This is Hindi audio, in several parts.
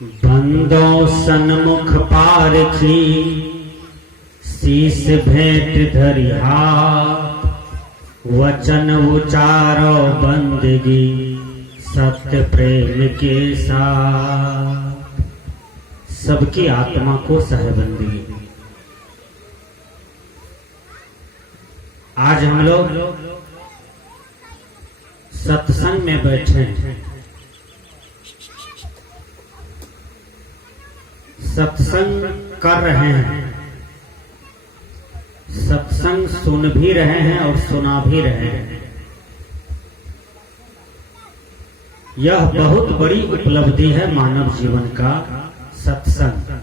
बंदो सन्मुख पारखी शीस भेंट धरिहा वचन उचारो बंदगी सत्य प्रेम के साथ। सबकी आत्मा को सहबंदगी। आज हम लोग सत्संग में बैठे हैं। सत्संग कर रहे हैं, सत्संग सुन भी रहे हैं और सुना भी रहे हैं। यह बहुत बड़ी उपलब्धि है मानव जीवन का सत्संग।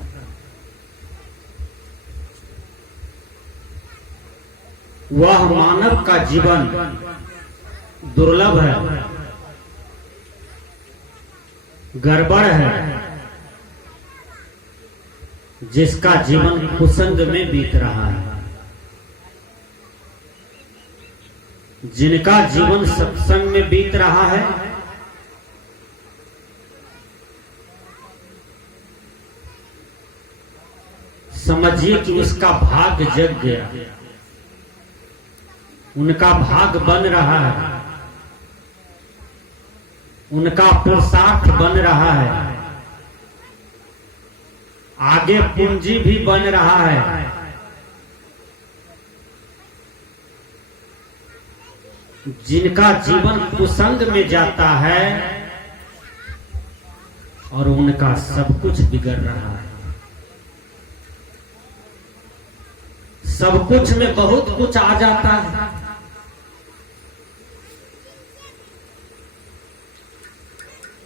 वह मानव का जीवन दुर्लभ है, गड़बड़ है, जिसका जीवन कुसंग में बीत रहा है। जिनका जीवन सत्संग में बीत रहा है, समझिए कि उसका भाग्य जग गया, उनका भाग बन रहा है, उनका पुरुषार्थ बन रहा है, आगे पूंजी भी बन रहा है। जिनका जीवन कुसंग में जाता है और उनका सब कुछ बिगड़ रहा है। सब कुछ में बहुत कुछ आ जाता है।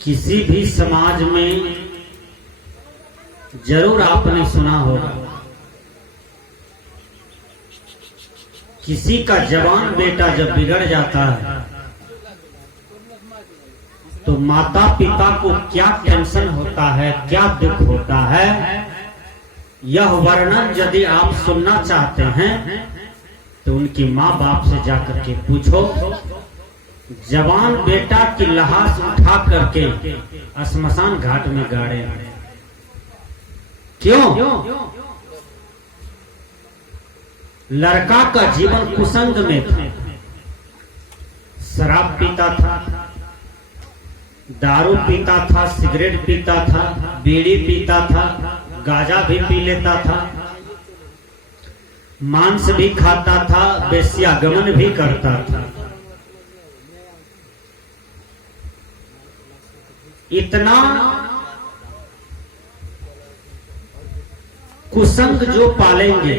किसी भी समाज में जरूर आपने सुना होगा, किसी का जवान बेटा जब बिगड़ जाता है तो माता पिता को क्या टेंशन होता है, क्या दुख होता है। यह वर्णन यदि आप सुनना चाहते हैं तो उनकी माँ बाप से जाकर के पूछो। जवान बेटा की लाश उठा करके श्मशान घाट में गाड़े। क्यों? लड़का का जीवन कुसंग में था। शराब पीता था, दारू पीता था, सिगरेट पीता था, बीड़ी पीता था, गांजा भी पी लेता था, मांस भी खाता था, वेश्यागमन भी करता था। इतना कुसंग जो पालेंगे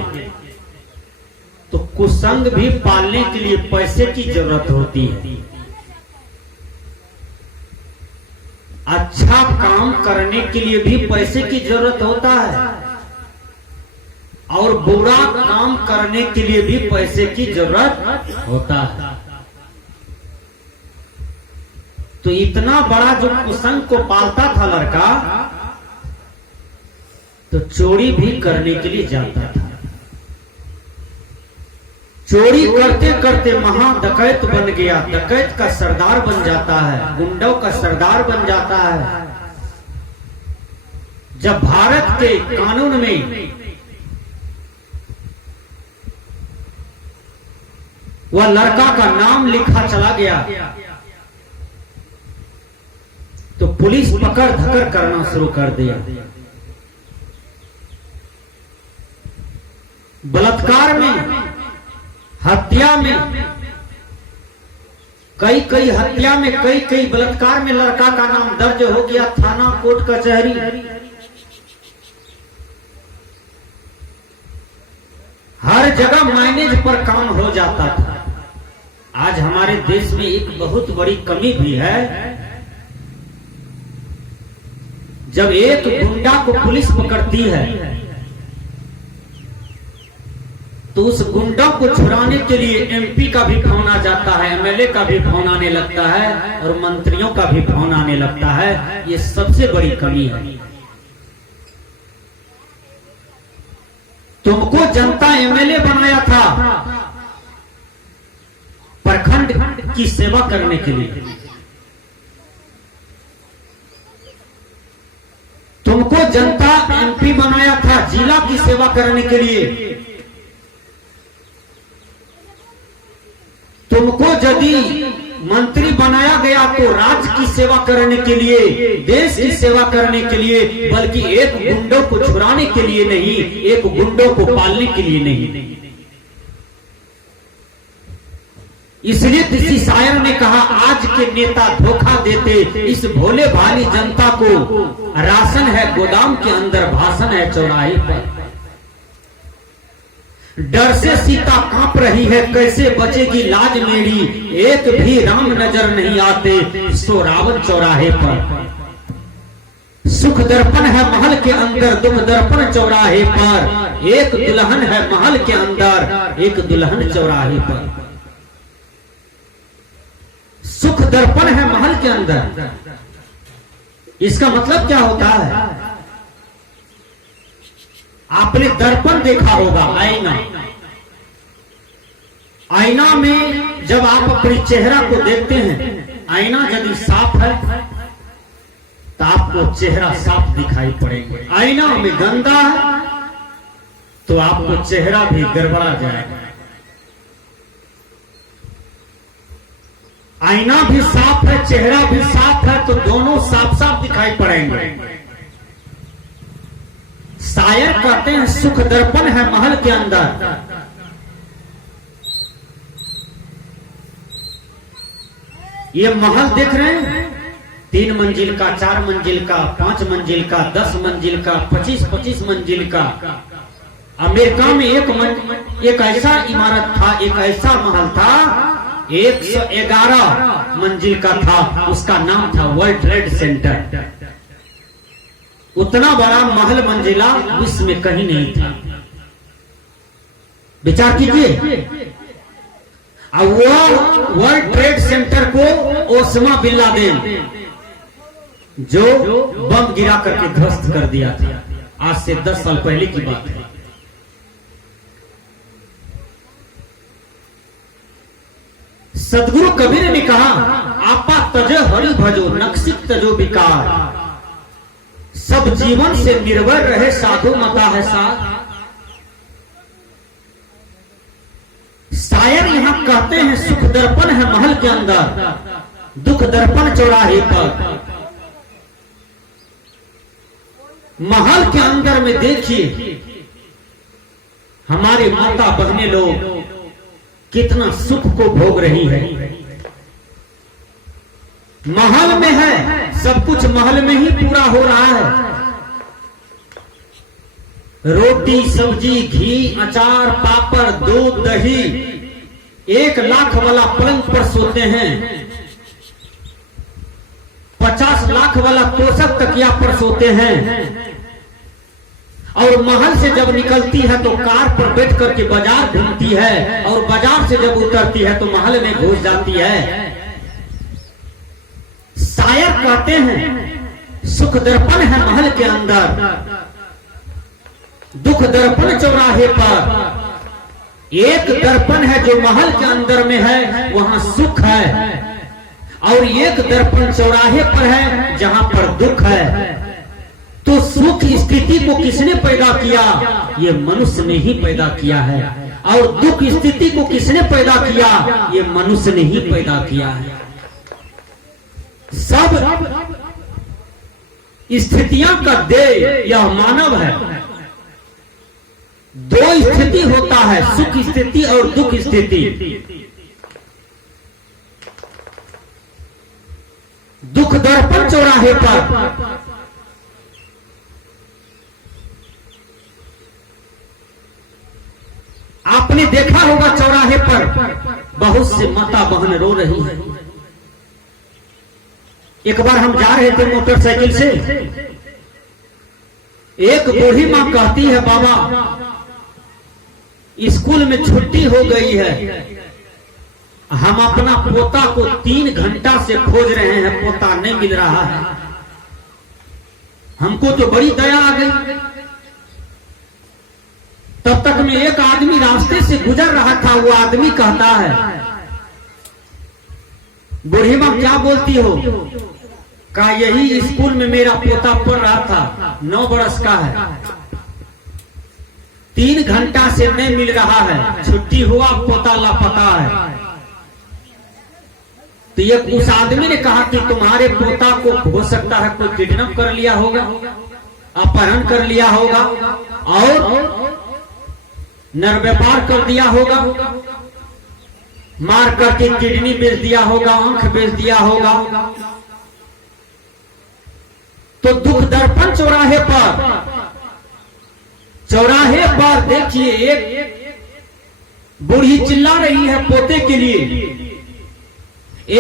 तो कुसंग भी पालने के लिए पैसे की जरूरत होती है। अच्छा काम करने के लिए भी पैसे की जरूरत होता है और बुरा काम करने के लिए भी पैसे की जरूरत होता है। तो इतना बड़ा जो कुसंग को पालता था लड़का, तो चोरी भी करने के लिए जाता था। चोरी करते करते महा डकैत बन गया, डकैत का सरदार बन जाता है, गुंडों का सरदार बन जाता है। जब भारत के कानून में वह लड़का का नाम लिखा चला गया तो पुलिस पकड़ धकड़ करना शुरू कर दिया। बलात्कार में, हत्या में, कई हत्या में, कई बलात्कार में लड़का का नाम दर्ज हो गया थाना, कोर्ट, कचहरी। हर जगह मैनेज पर काम हो जाता था। आज हमारे देश में एक बहुत बड़ी कमी भी है। जब एक गुंडा को पुलिस पकड़ती है तो उस गुंडा को छुड़ाने के लिए एमपी का भी फोन आ जाता है, एमएलए का भी फोन आने लगता है और मंत्रियों का भी फोन आने लगता है। ये सबसे बड़ी कमी है। तुमको जनता एमएलए बनाया था प्रखंड की सेवा करने के लिए। तुमको जनता एमपी बनाया था जिला की सेवा करने के लिए। तुमको यदि मंत्री बनाया गया तो राज्य की सेवा करने के लिए, देश की सेवा करने के लिए, बल्कि एक गुंडों को छुड़ाने के लिए नहीं, एक गुंडों को पालने के लिए नहीं। इसलिए किसी शायर ने कहा, आज के नेता धोखा देते इस भोले भाली जनता को। राशन है गोदाम के अंदर, भाषण है चौराहे पर। डर से सीता कांप रही है, कैसे बचेगी लाज मेरी। एक भी राम नजर नहीं आते, सो रावण चौराहे पर। सुख दर्पण है महल के अंदर, दुख दर्पण चौराहे पर। एक दुल्हन है महल के अंदर, एक दुल्हन चौराहे पर। सुख दर्पण है महल के अंदर, इसका मतलब क्या होता है? आपने दर्पण देखा होगा, आईना। आईना में जब आप अपने चेहरा को देखते हैं, आईना यदि साफ है तो आपको चेहरा साफ दिखाई पड़ेगा। आईना में गंदा है तो आपको चेहरा भी गड़बड़ा जाएगा। आईना भी साफ है, चेहरा भी साफ है, तो दोनों साफ साफ दिखाई पड़ेंगे। शायर कहते हैं, सुख दर्पण है महल के अंदर। ये महल देख रहे हैं, 3 मंजिल का, 4 मंजिल का, 5 मंजिल का, 10 मंजिल का, 25-25 मंजिल का। अमेरिका में एक ऐसा इमारत था, एक ऐसा महल था, 111 मंजिल का था। उसका नाम था वर्ल्ड ट्रेड सेंटर। उतना बड़ा महल मंजिला विश्व में कहीं नहीं था। विचार कीजिए। अब वो वर्ल्ड ट्रेड सेंटर को ओसामा बिन लादेन, जो बम गिरा करके ध्वस्त कर दिया था, आज से 10 साल पहले की बात है। सदगुरु कबीर ने कहा, आपा तज हरि भजो नक्सित तजो विकार। सब जीवन से निर्भर रहे साधु मता है साथ। शायर यहां कहते हैं, सुख दर्पण है महल के अंदर, दुख दर्पण चौराहे पर। महल के अंदर में देखिए हमारी माता बहनें लोग कितना सुख को भोग रही है। महल में है, सब कुछ महल में ही पूरा हो रहा है। रोटी, सब्जी, घी, अचार, पापड़, दूध, दही। 1 लाख वाला पलंग पर सोते हैं, 50 लाख वाला तोशक तकिया पर सोते हैं। और महल से जब निकलती है तो कार पर बैठ करके बाजार घूमती है, और बाजार से जब उतरती है तो महल में घुस जाती है। शायर कहते हैं, सुख दर्पण है महल के अंदर, दुख दर्पण चौराहे पर। एक दर्पण है जो महल के अंदर में है, वहां सुख है, और एक दर्पण चौराहे पर है जहां पर दुख है। तो सुख स्थिति को किसने पैदा किया? ये मनुष्य ने ही पैदा किया है। और दुख स्थिति को किसने पैदा किया? ये मनुष्य ने ही पैदा किया है। सब स्थितियां का देय यह मानव है। 2 स्थिति होता है, सुख स्थिति और दुख स्थिति। दुख दर्पण चौराहे पर आपने देखा होगा, चौराहे पर बहुत से माता बहन रो रही है। एक बार हम जा रहे थे मोटरसाइकिल से, एक बूढ़ी मां कहती है, बाबा स्कूल में छुट्टी हो गई है, हम अपना पोता को 3 घंटा से खोज रहे हैं, पोता नहीं मिल रहा है। हमको तो बड़ी दया आ गई। तब तक में एक आदमी रास्ते से गुजर रहा था। वो आदमी कहता है, बूढ़ी मां क्या बोलती हो? का यही स्कूल में मेरा पोता पढ़ रहा था, 9 बरस का है, 3 घंटा से नहीं मिल रहा है, छुट्टी हुआ पोता लापता है। तो ये उस आदमी ने कहा कि तुम्हारे पोता को हो सकता है कोई किडनैप कर लिया होगा, अपहरण कर लिया होगा और नरव्यापार कर दिया होगा, मार करके किडनी बेच दिया होगा, आंख बेच दिया होगा। तो दुख दर्पण चौराहे पर देखिए एक बूढ़ी चिल्ला रही है पोते के लिए,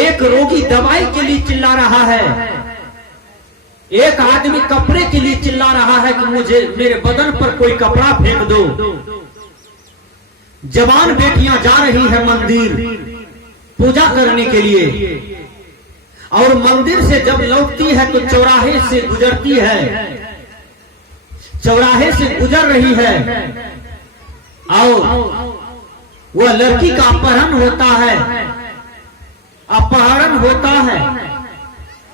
एक रोगी दवाई के लिए चिल्ला रहा है, एक आदमी कपड़े के लिए चिल्ला रहा है कि मुझे मेरे बदन पर कोई कपड़ा फेंक दो। जवान बेटियां जा रही है मंदिर पूजा करने के लिए, और मंदिर से जब लौटती है तो चौराहे से गुजरती है, चौराहे से गुजर रही है और वह लड़की का अपहरण होता है,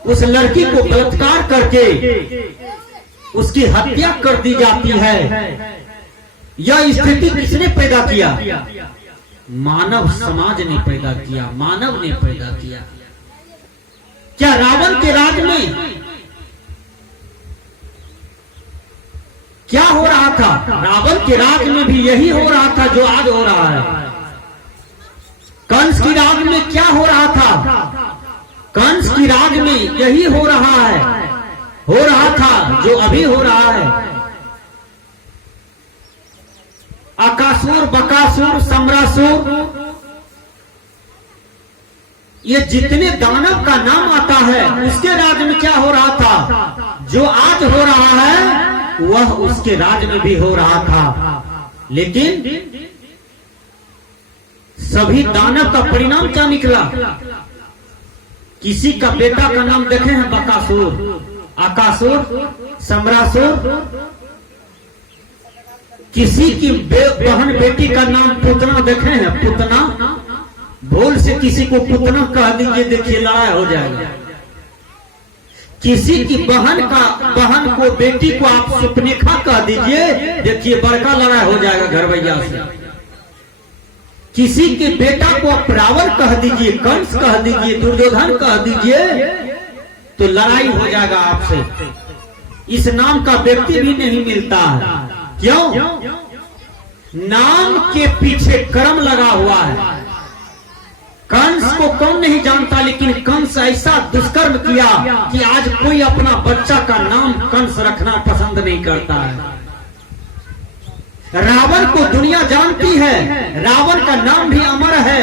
उस लड़की को बलात्कार करके उसकी हत्या कर दी जाती है। यह स्थिति किसने पैदा किया? मानव समाज ने पैदा किया, मानव ने पैदा किया। क्या रावण के राज में क्या हो रहा था? रावण के राज में भी यही हो रहा था जो आज हो रहा है। कंस की राज में क्या हो रहा था? कंस की राज में यही हो रहा था जो अभी हो रहा है। अकासुर, बकासुर, सम्रासुर, ये जितने दानव का नाम आता है उसके राज में क्या हो रहा था? जो आज हो रहा है वह उसके राज में भी हो रहा था। लेकिन सभी दानव का परिणाम क्या निकला? किसी का बेटा का नाम देखे हैं बकासुर, अकासुर, सम्रासुर, किसी की बहन बेटी का नाम पुतना देखे हैं? पुतना, भूल से किसी को पुतना कह दीजिए, देखिए लड़ाई हो जाएगा। किसी की बहन को, बेटी को आप सुपनेखा कह दीजिए, देखिए बड़का लड़ाई हो जाएगा घर भैया से। किसी के बेटा को आप रावण कह दीजिए, कंस कह दीजिए, दुर्योधन कह दीजिए, तो लड़ाई हो जाएगा आपसे। इस नाम का व्यक्ति भी नहीं मिलता है। क्यों? नाम के पीछे कर्म लगा हुआ है। कंस को कौन नहीं जानता, लेकिन कंस ऐसा दुष्कर्म किया कि आज कोई अपना बच्चा का नाम कंस रखना पसंद नहीं करता है। रावण को दुनिया जानती है, रावण का नाम भी अमर है,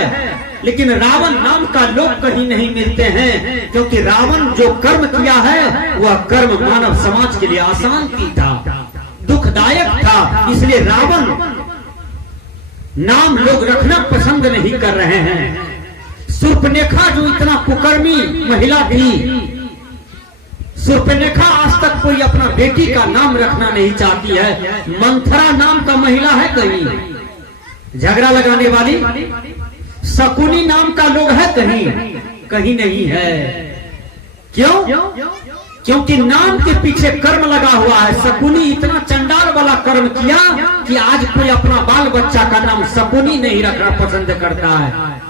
लेकिन रावण नाम का लोग कहीं नहीं मिलते हैं, क्योंकि रावण जो कर्म किया है वह कर्म मानव समाज के लिए अशांति था, दुखदायक था। इसलिए रावण नाम लोग रखना पसंद नहीं कर रहे हैं। सुर्पनेखा जो इतना कुकर्मी महिला थी, सुर्पनेखा आज तक कोई अपना बेटी का नाम रखना नहीं चाहती है। मंथरा नाम का महिला है कहीं झगड़ा लगाने वाली? शकुनी नाम का लोग है कहीं नहीं है। क्यों? क्योंकि नाम के पीछे कर्म लगा हुआ है। शकुनी इतना चंडाल वाला कर्म किया कि आज कोई अपना बाल बच्चा का नाम शकुनी नहीं रखना पसंद करता है।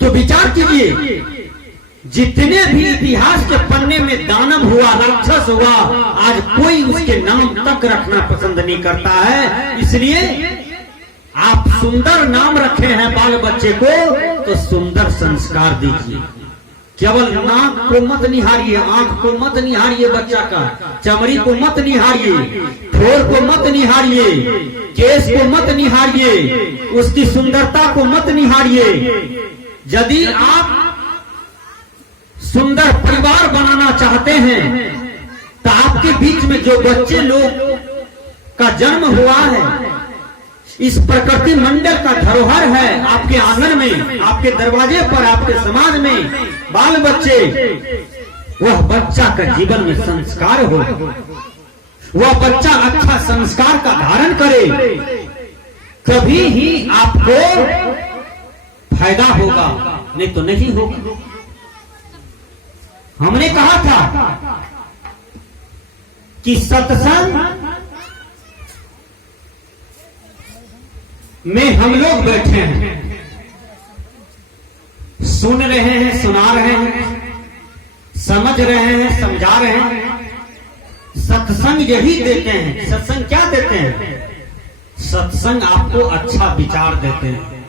तो विचार कीजिए, जितने भी इतिहास के पन्ने में दानव हुआ, राक्षस हुआ, आज कोई उसके नाम तक रखना पसंद नहीं करता है। इसलिए आप सुंदर नाम रखे हैं बाल बच्चे को, तो सुंदर संस्कार दीजिए। केवल नाक को मत निहारिए, आंख को मत निहारिए बच्चा का, चमड़ी को मत निहारिए, ठोर को मत निहारिए, केस को मत निहारिए, उसकी सुंदरता को मत निहारिए। यदि आप सुंदर परिवार बनाना चाहते हैं तो आपके बीच में जो बच्चे लोग का जन्म हुआ है, इस प्रकृति मंडल का धरोहर है, आपके आंगन में, आपके दरवाजे पर, आपके समाज में बाल बच्चे, वह बच्चा का जीवन में संस्कार हो, वह बच्चा अच्छा संस्कार का धारण करे, तभी ही आपको फायदा होगा, नहीं तो नहीं होगा। हमने कहा था कि सत्संग में हम लोग बैठे हैं, सुन रहे हैं, सुना रहे हैं, समझ रहे हैं, समझा रहे हैं। सत्संग यही देते हैं। सत्संग क्या देते हैं? सत्संग आपको अच्छा विचार देते हैं,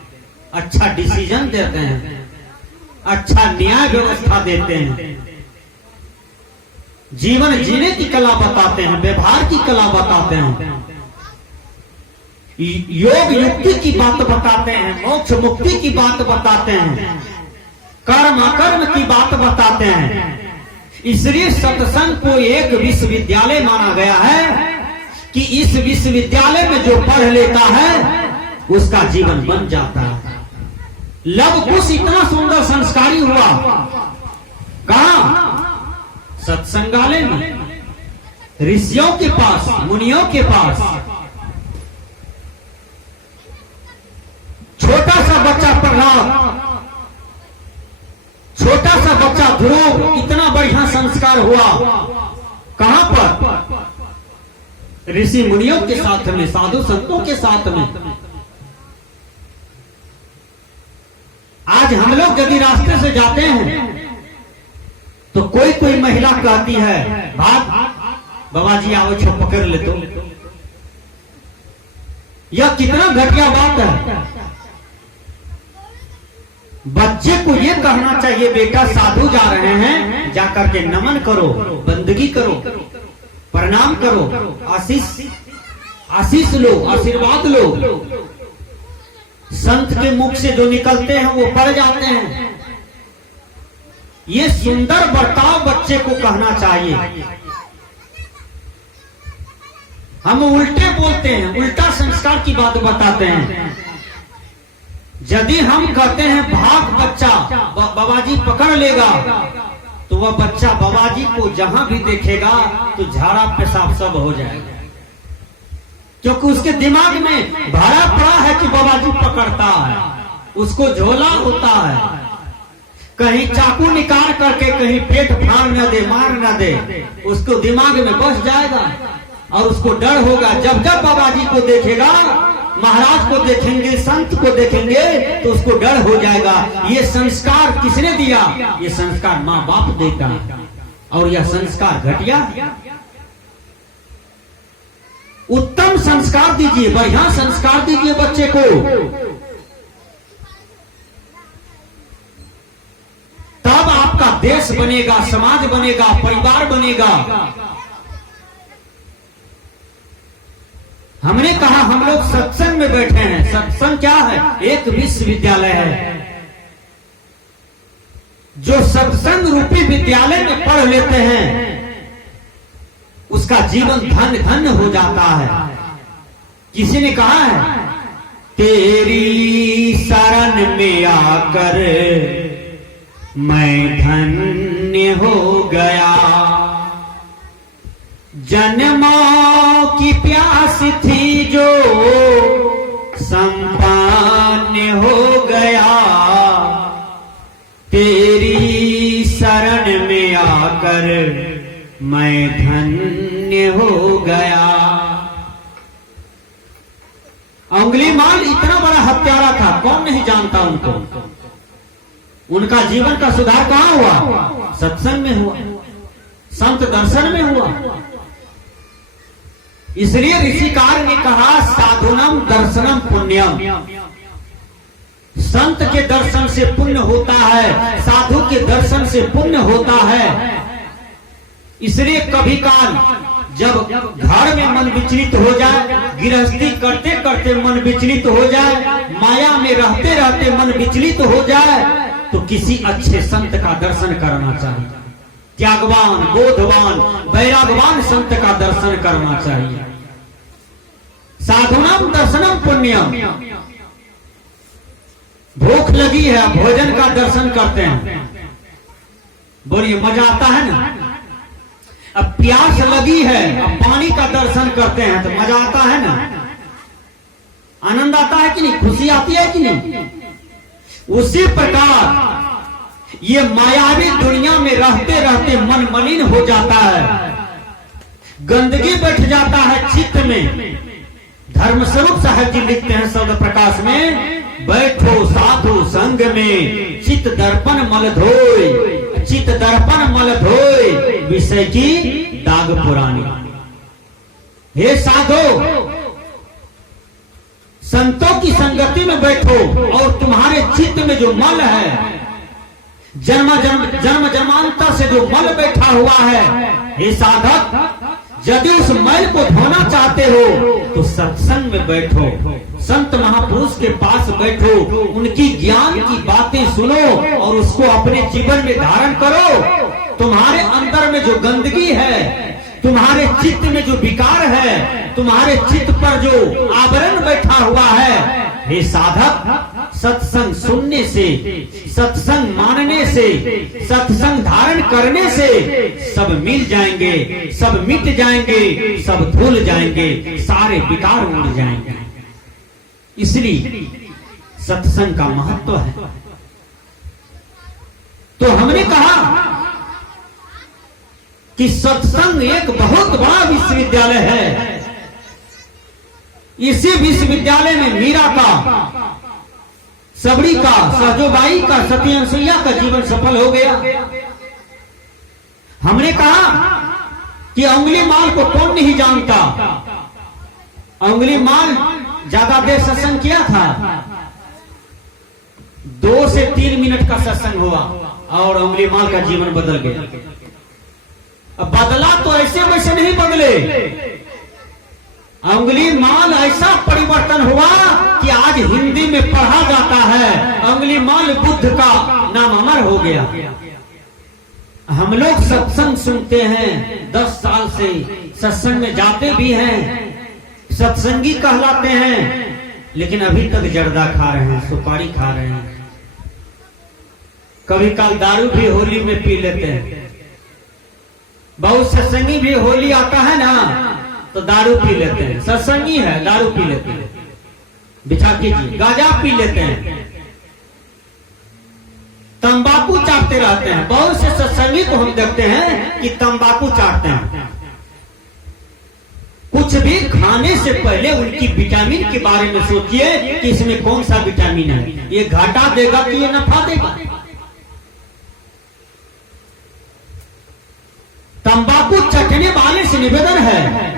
अच्छा डिसीजन देते हैं, अच्छा न्याय व्यवस्था देते हैं, जीवन जीने की कला बताते हैं, व्यवहार की कला बताते हैं, योग युक्ति की बात बताते हैं, मोक्ष मुक्ति की बात बताते हैं, कर्म अकर्म की बात बताते हैं। इसलिए सत्संग को एक विश्वविद्यालय माना गया है कि इस विश्वविद्यालय में जो पढ़ लेता है उसका जीवन बन जाता है। लव कुश इतना सुंदर संस्कारी हुआ, कहां? सत्संगालय में, ऋषियों के पास, मुनियों के पास। छोटा सा बच्चा प्रहलाद, छोटा सा बच्चा ध्रुव, इतना बढ़िया संस्कार हुआ कहां पर? ऋषि मुनियों के साथ में, साधु संतों के साथ में। आज हम लोग यदि रास्ते से जाते हैं तो कोई कोई महिला कहती है, भाग बाबा जी आओ छो पकड़ ले तो। यह कितना घटिया बात है। बच्चे को यह कहना चाहिए, बेटा साधु जा रहे हैं, जाकर के नमन करो, बंदगी करो, प्रणाम करो, आशीष लो, आशीर्वाद लो। संत के मुख से जो निकलते हैं वो पड़ जाते हैं। ये सुंदर बर्ताव बच्चे को कहना चाहिए। हम उल्टे बोलते हैं, उल्टा संस्कार की बात बताते हैं। यदि हम कहते हैं भाग बच्चा, बाबा जी पकड़ लेगा, तो वह बच्चा बाबा जी को जहां भी देखेगा तो झाड़ा पेशाब सब हो जाएगा, क्योंकि उसके दिमाग में भरा पड़ा है कि बाबा जी पकड़ता है, उसको झोला होता है। कहीं चाकू निकाल करके कहीं पेट फाड़ न दे, मार न दे, उसको दिमाग में बस जाएगा और उसको डर होगा। जब जब बाबा जी को देखेगा, महाराज को देखेंगे, संत को देखेंगे, तो उसको डर हो जाएगा। ये संस्कार किसने दिया? ये संस्कार माँ बाप देता है। और यह संस्कार घटिया। उत्तम संस्कार दीजिए, बढ़िया संस्कार दीजिए बच्चे को, तब आपका देश बनेगा, समाज बनेगा, परिवार बनेगा। हमने कहा हम लोग सत्संग में बैठे हैं। सत्संग क्या है? एक विश्वविद्यालय है। जो सत्संग रूपी विद्यालय में पढ़ लेते हैं उसका जीवन धन्य धन्य हो जाता है। किसी ने कहा है, तेरी शरण में आकर मैं धन्य हो गया, जन्मों की प्यास थी जो संपन्न हो गया, तेरी शरण में आकर मैं धन्य हो गया। अंगुलीमाल इतना बड़ा हत्यारा था, कौन नहीं जानता उनको। उनका जीवन का सुधार कहां हुआ? सत्संग में हुआ, संत दर्शन में हुआ। इसलिए ऋषिकार ने कहा, साधुनम दर्शनम पुण्यम। संत के दर्शन से पुण्य होता है, साधु के दर्शन से पुण्य होता है। इसलिए कभी काल जब घर में मन विचलित हो जाए, गृहस्थी करते करते मन विचलित हो जाए, माया में रहते रहते मन विचलित हो जाए, तो किसी अच्छे संत का दर्शन करना चाहिए। त्यागवान, बोधवान, वैरागवान संत का दर्शन करना चाहिए। साधुनाम दर्शनम पुण्यम। भूख लगी है, भोजन का दर्शन करते हैं, बोलिए मजा आता है ना। अब प्यास लगी है, अब पानी का दर्शन करते हैं तो मजा आता है ना, आनंद आता है कि नहीं, खुशी आती है कि नहीं। उसी प्रकार ये मायावी दुनिया में रहते रहते मन मलिन हो जाता है, गंदगी बैठ जाता है चित्त में। धर्मस्वरूप साहब जी लिखते हैं शब्द प्रकाश में, बैठो साधु संग में चित्त दर्पण मल धोए, चित्त दर्पण मल धोए विषय की दाग पुरानी। हे साधो, संतों की संगति में बैठो और तुम्हारे चित्त में जो मल है, जन्म जन्मांतर से जो मल बैठा हुआ है, हे साधक, यदि उस मल को धोना चाहते हो तो सत्संग में बैठो, संत महापुरुष के पास बैठो, उनकी ज्ञान की बातें सुनो और उसको अपने जीवन में धारण करो। तुम्हारे अंदर में जो गंदगी है, तुम्हारे चित्त में जो विकार है, तुम्हारे चित्त पर जो आवरण बैठा हुआ है, हे साधक, सत्संग सुनने से, सत्संग मानने से, सत्संग धारण करने से सब मिल जाएंगे, सब मिट जाएंगे, सब धुल जाएंगे, सारे विकार उड़ जाएंगे। इसलिए सत्संग का महत्व है। तो हमने कहा कि सत्संग एक बहुत बड़ा विश्वविद्यालय है। इसी विश्वविद्यालय में मीरा का, सबरी का, सहजोबाई का, सती अनुसुईया का जीवन सफल हो गया। हमने कहा कि अंगुली माल को कौन नहीं जानता। अंगुली माल ज्यादा देर सत्संग किया था, 2 से 3 मिनट का सत्संग हुआ और अंगुली माल का जीवन बदल गया। अब बदला तो ऐसे वैसे नहीं बदले, अंगुली माल ऐसा परिवर्तन हुआ कि आज हिंदी में पढ़ा जाता है, अंगुली माल बुद्ध का नाम अमर हो गया। हम लोग सत्संग सुनते हैं, 10 साल से सत्संग में जाते भी हैं, सत्संगी कहलाते हैं, लेकिन अभी तक जर्दा खा रहे हैं, सुपारी खा रहे हैं, कभी काल दारू भी होली में पी लेते हैं। बहुत सत्संगी भी होली आता है ना तो दारू पी लेते हैं, सत्संगी है दारू पी लेते हैं, बिछा कीजिए, गांजा पी लेते हैं, तंबाकू चाटते रहते हैं। बहुत से सत्संगी को हम देखते हैं कि तंबाकू चाटते हैं। कुछ भी खाने से पहले उनकी विटामिन के बारे में सोचिए कि इसमें कौन सा विटामिन है, ये घाटा देगा कि ये नफा देगा। तंबाकू चटने वाले से निवेदन है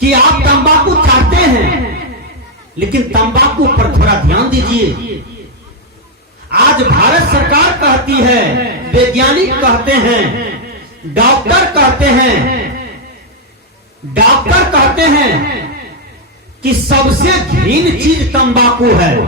कि आप तंबाकू चाटते हैं, लेकिन तंबाकू पर थोड़ा ध्यान दीजिए। आज भारत सरकार कहती है, वैज्ञानिक कहते हैं, डॉक्टर कहते हैं कि सबसे घिन चीज तंबाकू है।